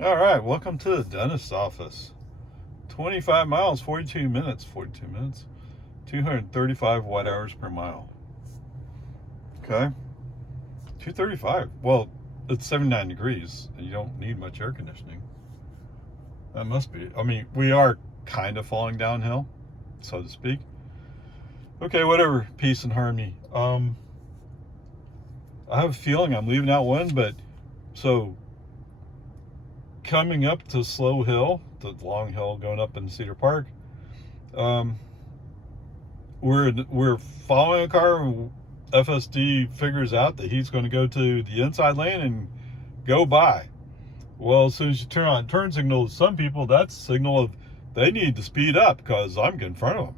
All right, welcome to the dentist's office. 25 miles, 42 minutes, 235 watt hours per mile. Okay, 235. Well, it's 79 degrees, and you don't need much air conditioning. That must be. I mean, we are kind of falling downhill, so to speak. Okay, whatever. Peace and harmony. I have a feeling I'm leaving out one, but so coming up to Slow Hill, the long hill going up in Cedar Park, um, we're following a car. FSD figures out that he's going to go to the inside lane and go by. Well, as soon as you turn on turn signal, some people that's a signal of they need to speed up because I'm getting in front of them.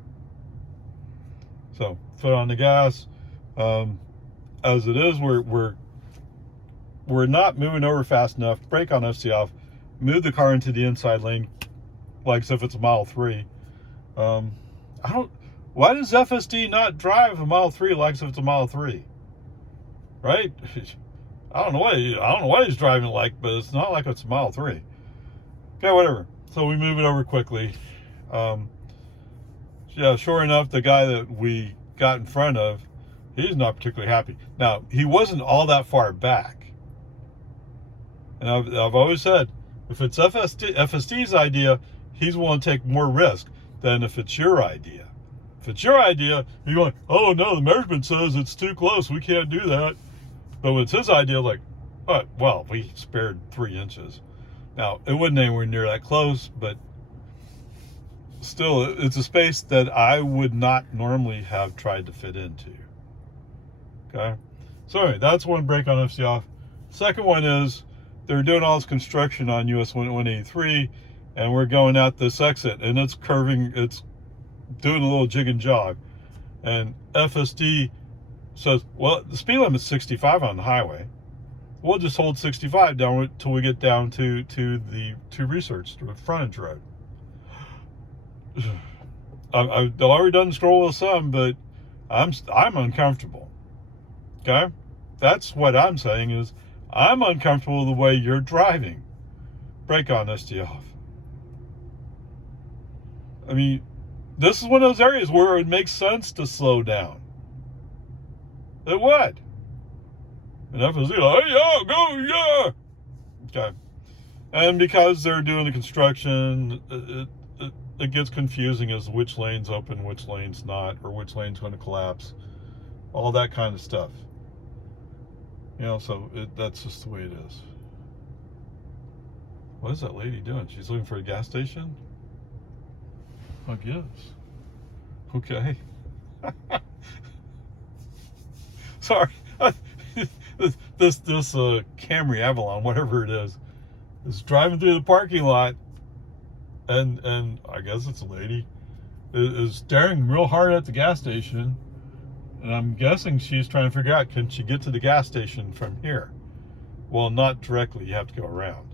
So foot on the gas. As it is, we're not moving over fast enough. Brake on FC off. Move the car into the inside lane, like as if it's a mile 3. I don't. Why does FSD not drive a mile 3 like as if it's a mile 3? Right? I don't know what he's driving like, but it's not like it's a mile 3. Okay, whatever. So we move it over quickly. Yeah, sure enough, the guy that we got in front of, he's not particularly happy. Now, he wasn't all that far back. And I've always said, if it's FSD's idea, he's willing to take more risk than if it's your idea. If it's your idea, you're going, oh no, the measurement says it's too close, we can't do that. But when it's his idea, like, oh, well, we spared 3 inches. Now, it wasn't anywhere near that close, but still, it's a space that I would not normally have tried to fit into. Okay? So anyway, that's one brake on FC off. Second one is, they're doing all this construction on US 183, and we're going out this exit, and it's curving, it's doing a little jig and jog. And FSD says, well, the speed limit's 65 on the highway. We'll just hold 65 down until we get down to Research, to frontage road. I've already done scroll with some, but I'm uncomfortable. Okay? That's what I'm saying is, I'm uncomfortable with the way you're driving. Brake on, SD off. I mean, this is one of those areas where it makes sense to slow down. It would. And FSD like, hey, yeah, go, yeah. Okay. And because they're doing the construction, it gets confusing as which lane's open, which lane's not, or which lane's going to collapse. All that kind of stuff. You know, so that's just the way it is. What is that lady doing? She's looking for a gas station? I guess. Okay. Sorry. this Camry Avalon, whatever it is driving through the parking lot, and I guess it's a lady, is staring real hard at the gas station. And I'm guessing she's trying to figure out, can she get to the gas station from here? Well, not directly. You have to go around.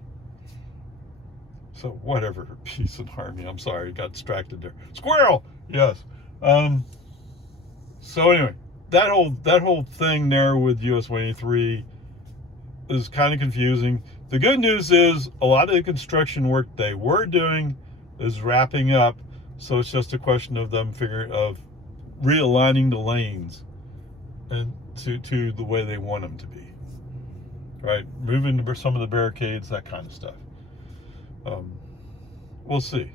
So whatever, peace and harmony. I'm sorry, got distracted there. Squirrel! Yes. So anyway, that whole thing there with US 183 is kind of confusing. The good news is a lot of the construction work they were doing is wrapping up. So it's just a question of them realigning the lanes and to the way they want them to be, right? Moving some of the barricades, that kind of stuff. We'll see.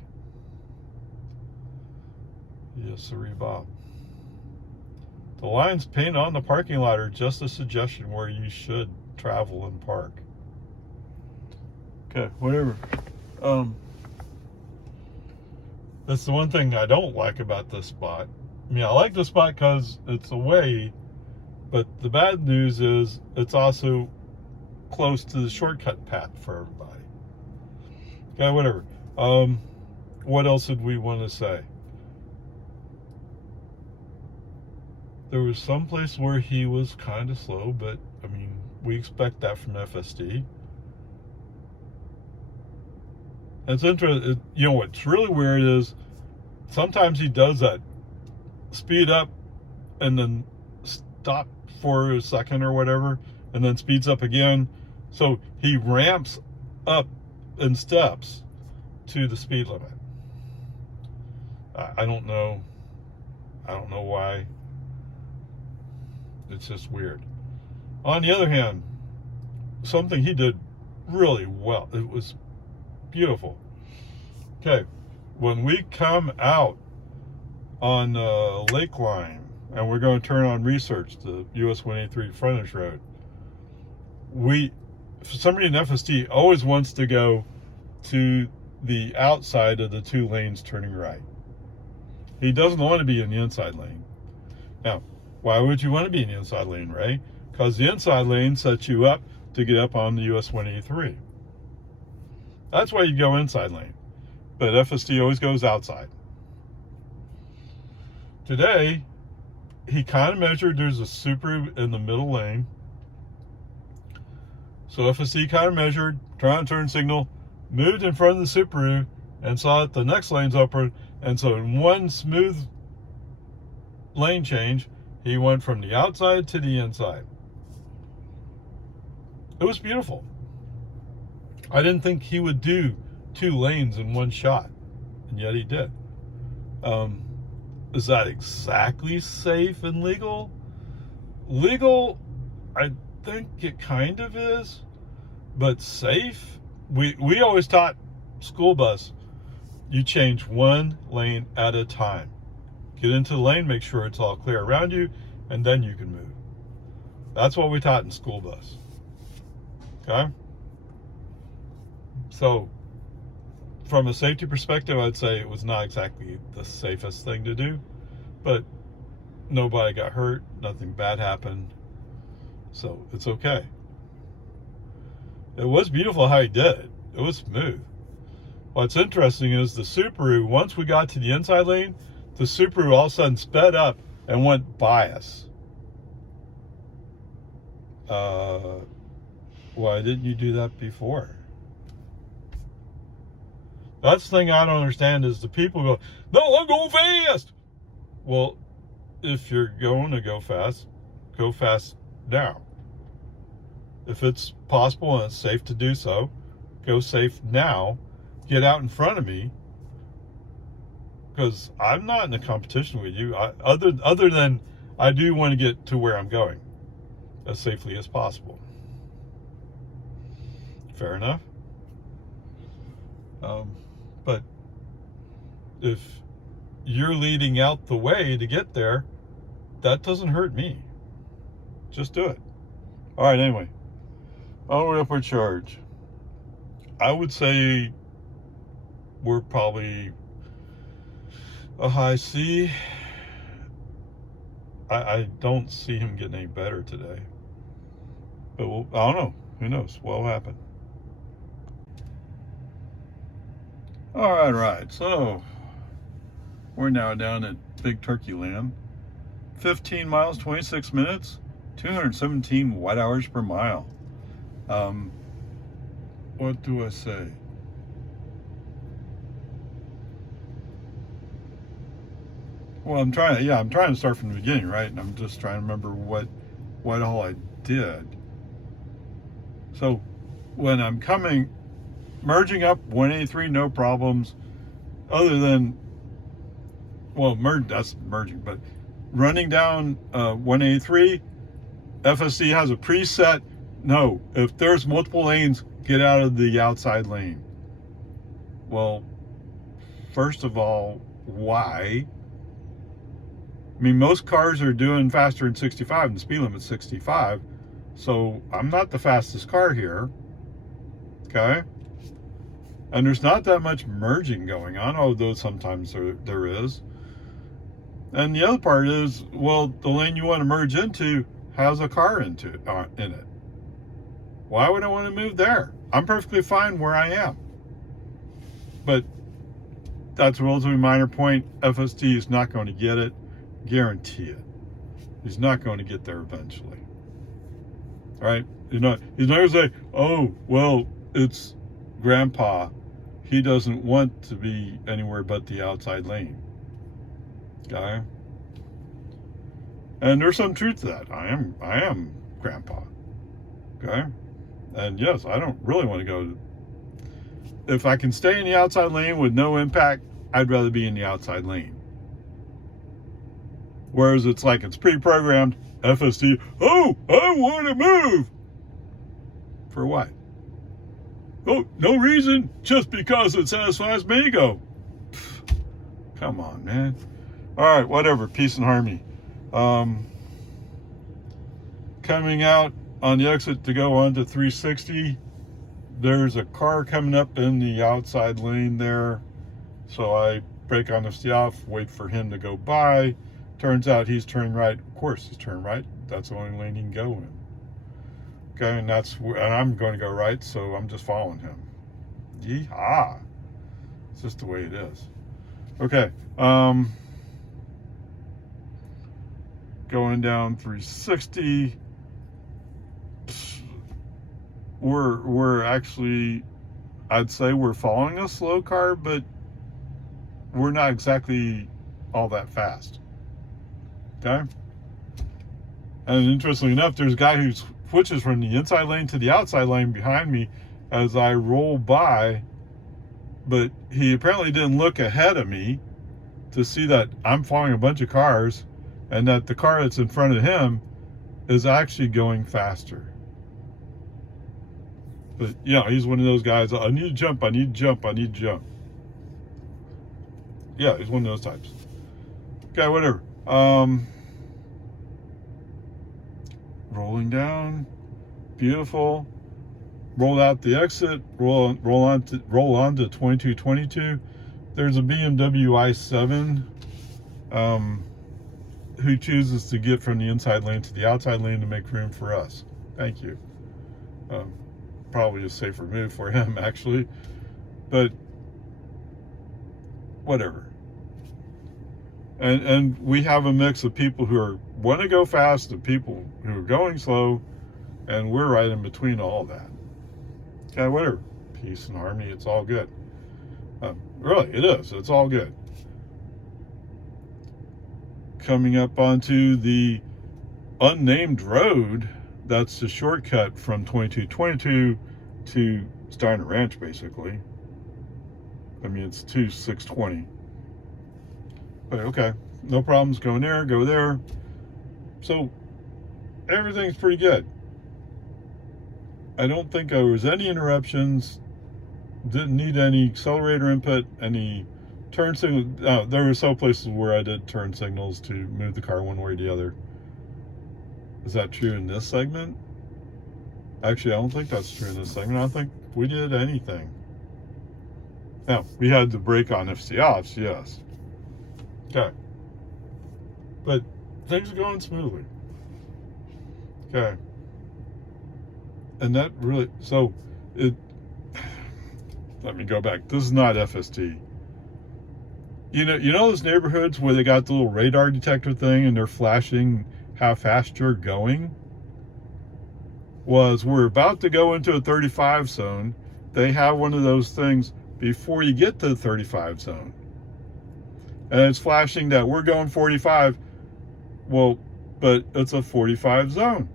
Yes, sir, Bob. The lines painted on the parking lot are just a suggestion where you should travel and park. Okay, whatever. That's the one thing I don't like about this spot. I mean, I like this spot because it's away, but the bad news is it's also close to the shortcut path for everybody. Okay, whatever. What else did we want to say? There was some place where he was kind of slow, but I mean, we expect that from FSD. It's interesting. You know what's really weird is sometimes he does that, speed up and then stop for a second or whatever, and then speeds up again. So he ramps up in steps to the speed limit. I don't know. I don't know why. It's just weird. On the other hand, something he did really well. It was beautiful. Okay, when we come out on Lake Line and we're going to turn on Research, the US 183 frontage road, somebody in FSD always wants to go to the outside of the 2 lanes turning right. He doesn't want to be in the inside lane. Now, why would you want to be in the inside lane, Ray? Because the inside lane sets you up to get up on the US 183. That's why you go inside lane. But FSD always goes outside. Today, he kind of measured there's a Subaru in the middle lane. So FSD kind of measured, turned on turn signal, moved in front of the Subaru, and saw that the next lane's open. And so in one smooth lane change, he went from the outside to the inside. It was beautiful. I didn't think he would do 2 lanes in one shot, and yet he did. Is that exactly safe and legal? Legal, I think it kind of is, but safe? We always taught school bus, you change 1 lane at a time. Get into the lane, make sure it's all clear around you, and then you can move. That's what we taught in school bus. Okay? So, from a safety perspective, I'd say it was not exactly the safest thing to do, but nobody got hurt, nothing bad happened, so it's okay. It was beautiful how he did it. It was smooth. What's interesting is the Subaru, once we got to the inside lane, the Subaru all of a sudden sped up and went by us. Why didn't you do that before? That's the thing I don't understand is the people go, no, I'm going fast. Well, if you're going to go fast now. If it's possible and it's safe to do so, go safe now. Get out in front of me, because I'm not in a competition with you. Other than I do want to get to where I'm going as safely as possible. Fair enough. But if you're leading out the way to get there, that doesn't hurt me. Just do it. All right, anyway. Onward, upward charge. I would say we're probably a high C. I don't see him getting any better today. But I don't know. Who knows? What will happen? All right. So we're now down at Big Turkey Land. 15 miles, 26 minutes, 217 watt hours per mile. What do I say? Well, I'm trying to start from the beginning, right? And I'm just trying to remember what all I did. So when I'm merging up 183, no problems, other than, well, that's merging, but running down 183, FSD has a preset, no, if there's multiple lanes, get out of the outside lane. Well, first of all, why? I mean, most cars are doing faster than 65 and the speed limit's 65. So I'm not the fastest car here. Okay? And there's not that much merging going on, although sometimes there is. And the other part is, well, the lane you want to merge into has a car in it. Why would I want to move there? I'm perfectly fine where I am. But that's a relatively minor point. FSD is not going to get it. Guarantee it. He's not going to get there eventually. All right? He's not going to say, oh, well, it's Grandpa. He doesn't want to be anywhere but the outside lane. Okay? And there's some truth to that. I am Grandpa. Okay? And yes, I don't really want to go if I can stay in the outside lane with no impact, I'd rather be in the outside lane. Whereas it's like it's pre-programmed FSD. Oh, I want to move. For what? Oh, no reason, just because it satisfies my ego. Come on, man. All right, whatever. Peace and harmony. Coming out on the exit to go onto 360, there's a car coming up in the outside lane there. So I brake on the stay off, wait for him to go by. Turns out he's turning right. Of course, he's turning right. That's the only lane he can go in. Okay, and I'm going to go right, so I'm just following him. Yeehaw! It's just the way it is. Okay, going down 360. We're actually, I'd say we're following a slow car, but we're not exactly all that fast. Okay? And interestingly enough, there's a guy who switches from the inside lane to the outside lane behind me as I roll by, but he apparently didn't look ahead of me to see that I'm following a bunch of cars and that the car that's in front of him is actually going faster. But, you know, he's one of those guys, I need to jump, I need to jump, I need to jump. Yeah, he's one of those types. Okay, whatever. Rolling down, beautiful. Roll out the exit, roll on to 2222. There's a BMW i7 who chooses to get from the inside lane to the outside lane to make room for us. Thank you. Probably a safer move for him, actually, but whatever. And we have a mix of people who want to go fast and people who are going slow, and we're right in between all that. Okay, whatever. Peace and harmony, it's all good. Really, it is. It's all good. Coming up onto the unnamed road, that's the shortcut from 2222 to Steiner Ranch, basically. I mean, it's 2620. But okay, no problems going there, go there. So everything's pretty good. I don't think there was any interruptions. Didn't need any accelerator input, any turn signal. There were some places where I did turn signals to move the car one way or the other. Is that true in this segment? Actually, I don't think that's true in this segment. I don't think we did anything. Now, we had the brake on FC offs, yes. Okay. But things are going smoothly. Okay. And that really, so it, let me go back. This is not FSD. You know those neighborhoods where they got the little radar detector thing and they're flashing how fast you're going? We're about to go into a 35 zone. They have one of those things before you get to the 35 zone. And it's flashing that we're going 45. Well, but it's a 45 zone.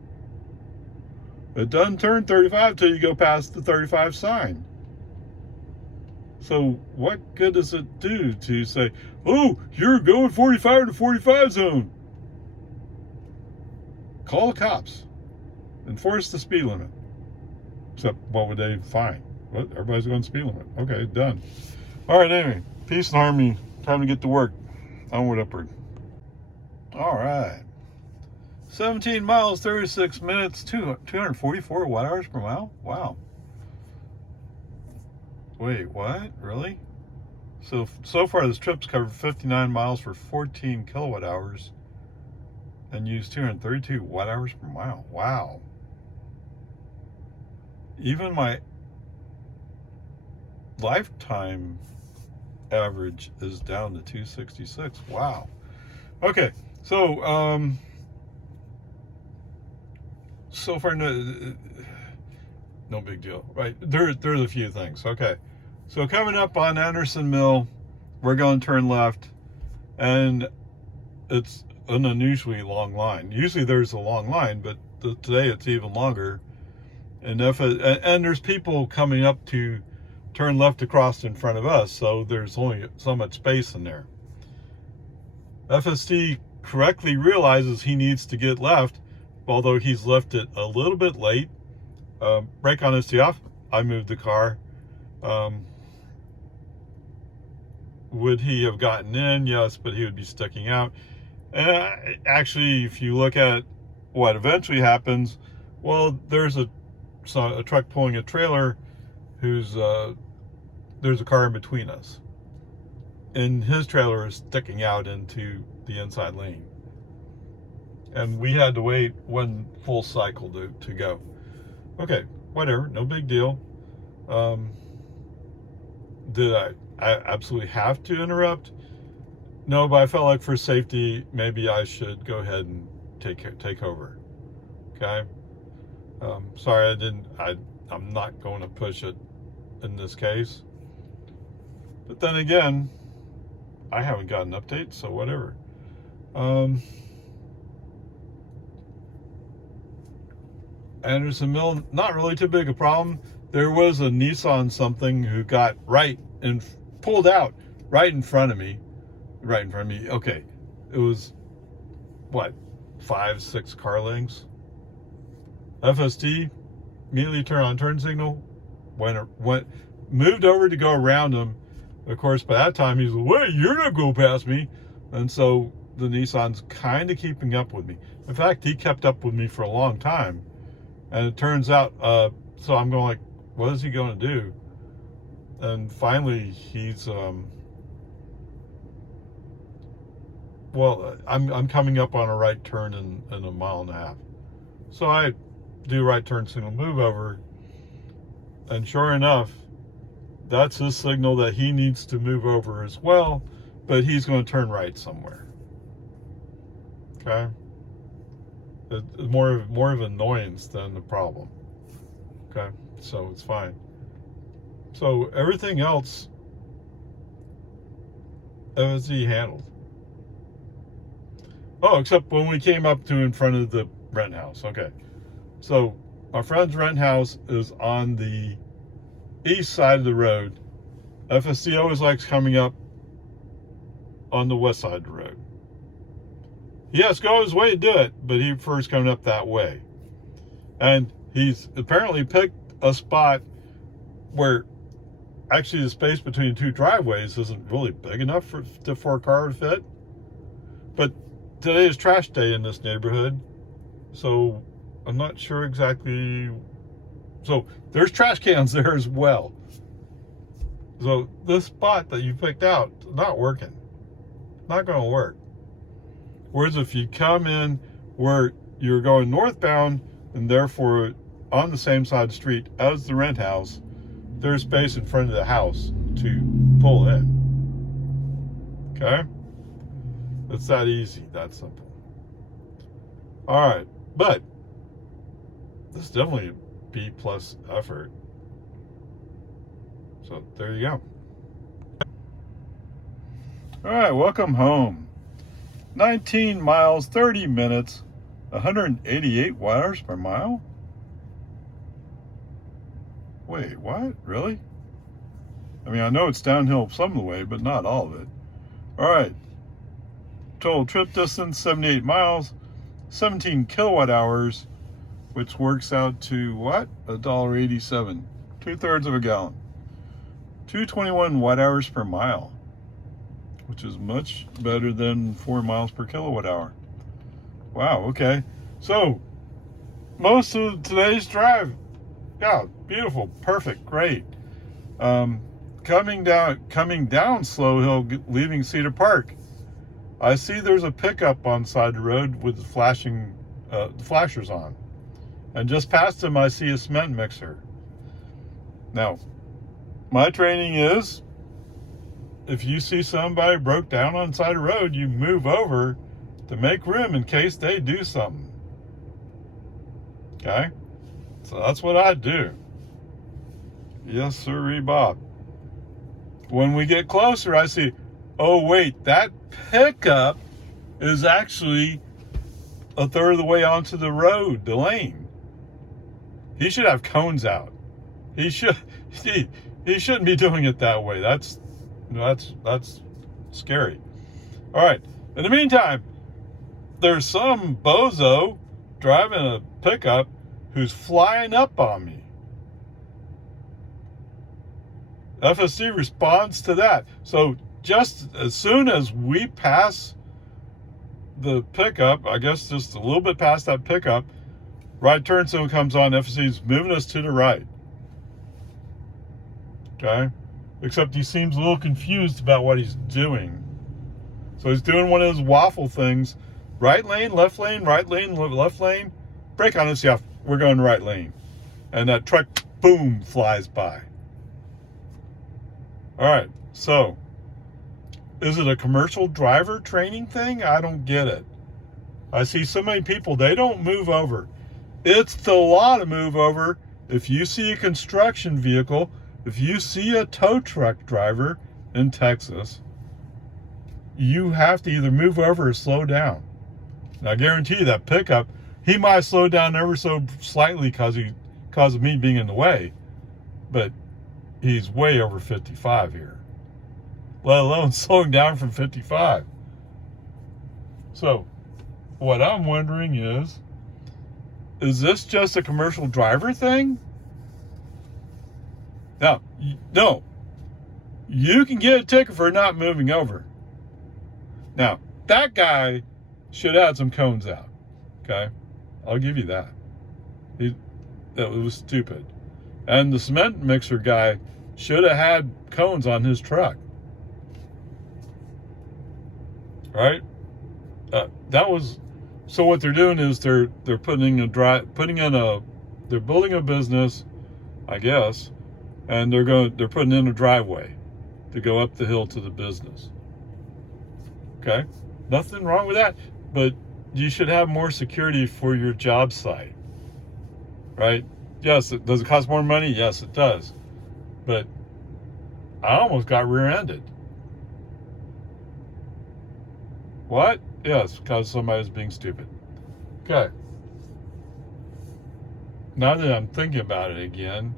It doesn't turn 35 till you go past the 35 sign. So what good does it do to say, oh, you're going 45 to 45 zone? Call the cops. Enforce the speed limit. Except, what would they fine? What? Everybody's going speed limit. Okay, done. All right, anyway. Peace and harmony. Time to get to work. Onward, upward. All right. 17 miles, 36 minutes, 244 watt hours per mile? Wow. Wait, what? Really? So far this trip's covered 59 miles for 14 kilowatt hours and used 232 watt hours per mile. Wow. Even my lifetime average is down to 266. Wow. Okay, so so far no big deal, right? There's a few things. Okay, so coming up on Anderson Mill, we're going to turn left, and it's an unusually long line. Usually there's a long line, but today it's even longer. And there's people coming up to turn left across in front of us, so there's only so much space in there. FSD correctly realizes he needs to get left, although he's left it a little bit late. Brake honesty off. I moved the car. Would he have gotten in? Yes, but he would be sticking out. And actually, if you look at what eventually happens, well, there's a truck pulling a trailer who's there's a car in between us, and his trailer is sticking out into the inside lane, and we had to wait one full cycle to go. Okay, whatever, no big deal. Did I absolutely have to interrupt? No, but I felt like for safety, maybe I should go ahead and take over. Okay. Sorry, I'm not going to push it in this case. But then again, I haven't got an update, so whatever. Anderson Mill, not really too big a problem. There was a Nissan something who got right and pulled out right in front of me. Okay, it was what, 5-6 car lengths. FSD immediately turned on turn signal, moved over to go around him. Of course, by that time he's like, "Wait, you're not going past me," and so the Nissan's kind of keeping up with me. In fact, he kept up with me for a long time, and it turns out. So I'm going like, what is he going to do? And finally, he's well, I'm coming up on a right turn in a mile and a half. So I do right turn signal, move over, and sure enough, that's his signal that he needs to move over as well, but he's going to turn right somewhere. Okay? It's more of annoyance than the problem. Okay? So it's fine. So everything else, FSD handled. Oh, except when we came up to in front of the rent house. Okay. So my friend's rent house is on the east side of the road. FSD always likes coming up on the west side of the road. He has to go his way to do it, but he prefers coming up that way. And he's apparently picked a spot where actually the space between two driveways isn't really big enough for a car to fit. But today is trash day in this neighborhood, so I'm not sure exactly. So there's trash cans there as well. So this spot that you picked out, not working. Not going to work. Whereas if you come in where you're going northbound and therefore on the same side of the street as the rent house, there's space in front of the house to pull in. Okay? It's that easy, that simple. All right, but this is definitely a B+ effort. So there you go. All right, welcome home. 19 miles, 30 minutes, 188 watt-hours per mile. Wait, what? Really? I mean, I know it's downhill some of the way, but not all of it. All right. Total trip distance, 78 miles, 17 kilowatt hours, which works out to what? $1.87. 2/3 of a gallon. 221 watt-hours per mile, which is much better than 4 miles per kilowatt hour. Wow, okay. So, most of today's drive, yeah, beautiful, perfect, great. Coming down Slow Hill, leaving Cedar Park, I see there's a pickup on the side of the road with flashing flashers on. And just past him, I see a cement mixer. Now, my training is, if you see somebody broke down on the side of the road, you move over to make room in case they do something. Okay? So that's what I do. Yes, sirree, Bob. When we get closer, I see, oh, wait, that pickup is actually a third of the way onto the road, the lane. He should have cones out. He should he shouldn't be doing it that way. That's scary. All right. In the meantime, there's some bozo driving a pickup who's flying up on me. FSD responds to that. So just as soon as we pass the pickup, I guess just a little bit past that pickup, right turn signal comes on. FSD's moving us to the right. Okay? Except he seems a little confused about what he's doing. So he's doing one of those waffle things. Right lane, left lane, right lane, left lane. Brake on us, yeah, we're going right lane. And that truck, boom, flies by. All right, so is it a commercial driver training thing? I don't get it. I see so many people, they don't move over. It's the law to move over. If you see a construction vehicle, if you see a tow truck driver in Texas, you have to either move over or slow down. Now, I guarantee you that pickup, he might slow down ever so slightly because of me being in the way, but he's way over 55 here, let alone slowing down from 55. So what I'm wondering is this just a commercial driver thing? Now, no, you can get a ticket for not moving over. Now, that guy should have had some cones out. Okay? I'll give you that. That was stupid. And the cement mixer guy should have had cones on his truck. Right? So what they're doing is they're building a business, I guess, and they're putting in a driveway to go up the hill to the business. Okay? Nothing wrong with that, but you should have more security for your job site. Right? Yes, does it cost more money? Yes, it does. But I almost got rear-ended. What? Yes, because somebody was being stupid. Okay. Now that I'm thinking about it again,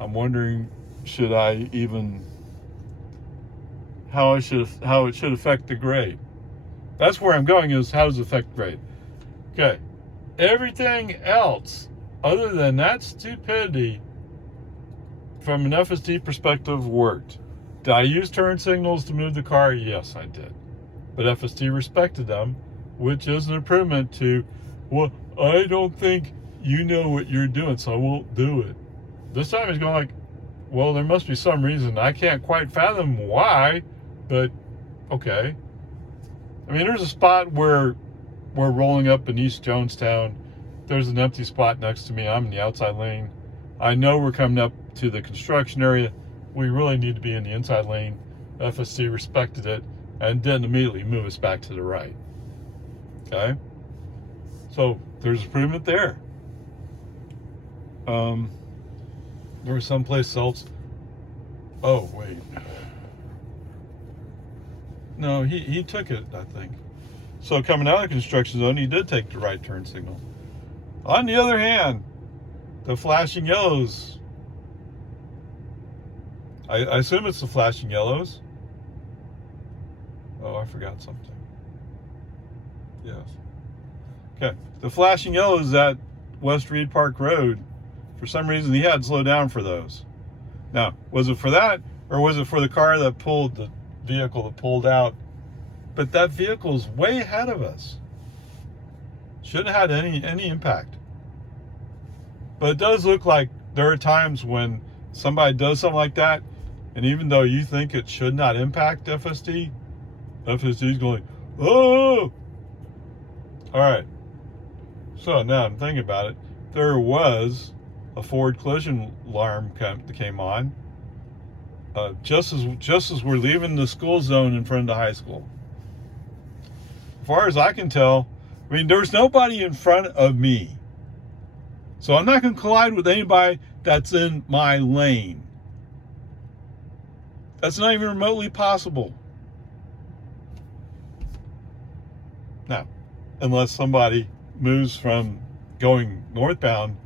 I'm wondering how it should affect the grade. That's where I'm going, is how does it affect grade? Okay. Everything else other than that stupidity from an FSD perspective worked. Did I use turn signals to move the car? Yes, I did. But FSD respected them, which is an improvement to, well, I don't think you know what you're doing, so I won't do it. This time he's going like, well, there must be some reason. I can't quite fathom why, but okay. I mean, there's a spot where we're rolling up in East Jonestown. There's an empty spot next to me. I'm in the outside lane. I know we're coming up to the construction area. We really need to be in the inside lane. FSD respected it and didn't immediately move us back to the right. Okay? So there's improvement there. There was someplace else. Oh, wait. No, he took it, I think. So coming out of the construction zone, he did take the right turn signal. On the other hand, the flashing yellows, I assume it's the flashing yellows. Oh, I forgot something. Yes. Okay. The flashing yellows at West Reed Park Road, for some reason he had to slow down for those. Now, was it for that, or was it for the car that pulled, the vehicle that pulled out? But that vehicle's way ahead of us. Shouldn't have had any impact. But it does look like there are times when somebody does something like that, and even though you think it should not impact FSD, FSD's going, oh! All right. So now I'm thinking about it. There was a forward collision alarm that came on just as we're leaving the school zone in front of the high school. As far as I can tell, I mean, there's nobody in front of me. So I'm not going to collide with anybody that's in my lane. That's not even remotely possible. Now, unless somebody moves from going northbound,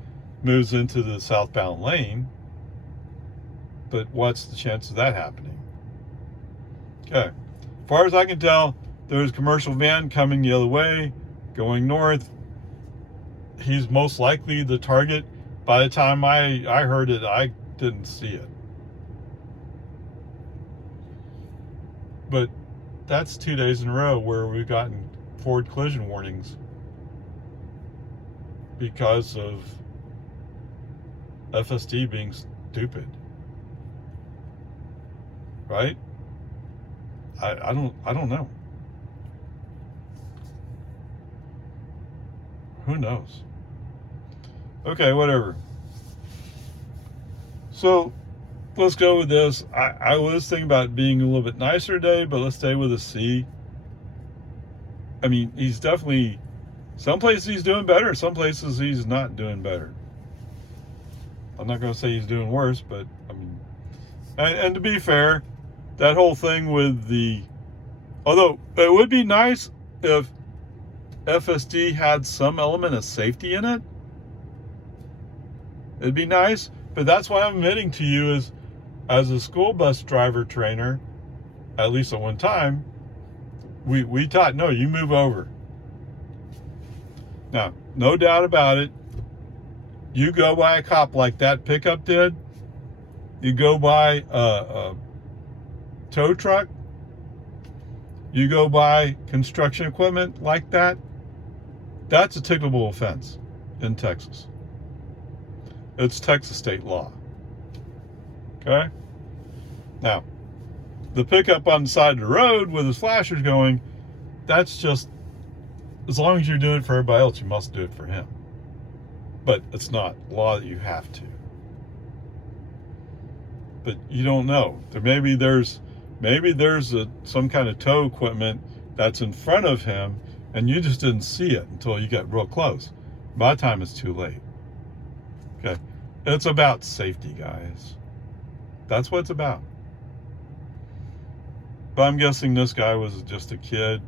moves into the southbound lane, But what's the chance of that happening? Okay. As far as I can tell, there's a commercial van coming the other way, going north. He's most likely the target. By the time I heard it, I didn't see it. But that's 2 days in a row where we've gotten forward collision warnings because of FSD being stupid. Right? I don't know. Who knows? Okay, whatever. So let's go with this. I was thinking about being a little bit nicer today, but let's stay with a C. I mean, he's definitely, some places he's doing better, some places he's not doing better. I'm not going to say he's doing worse, but I mean, and to be fair, that whole thing with although it would be nice if FSD had some element of safety in it. It'd be nice, but that's why I'm admitting to you is, as a school bus driver trainer, at least at one time, we taught, no, you move over. Now, no doubt about it, you go by a cop like that pickup did, you go by a tow truck, you go by construction equipment like that, that's a ticketable offense in Texas. It's Texas state law. Okay? Now, the pickup on the side of the road with his flashers going, that's just, as long as you're doing it for everybody else, you must do it for him. But it's not law that you have to. But you don't know. Maybe there's some kind of tow equipment that's in front of him, and you just didn't see it until you got real close. By the time it's too late. Okay, it's about safety, guys. That's what it's about. But I'm guessing this guy was just a kid,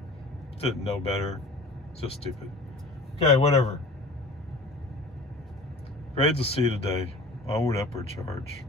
didn't know better, just stupid. Okay, whatever. Grades a C today. Onward, upward charge.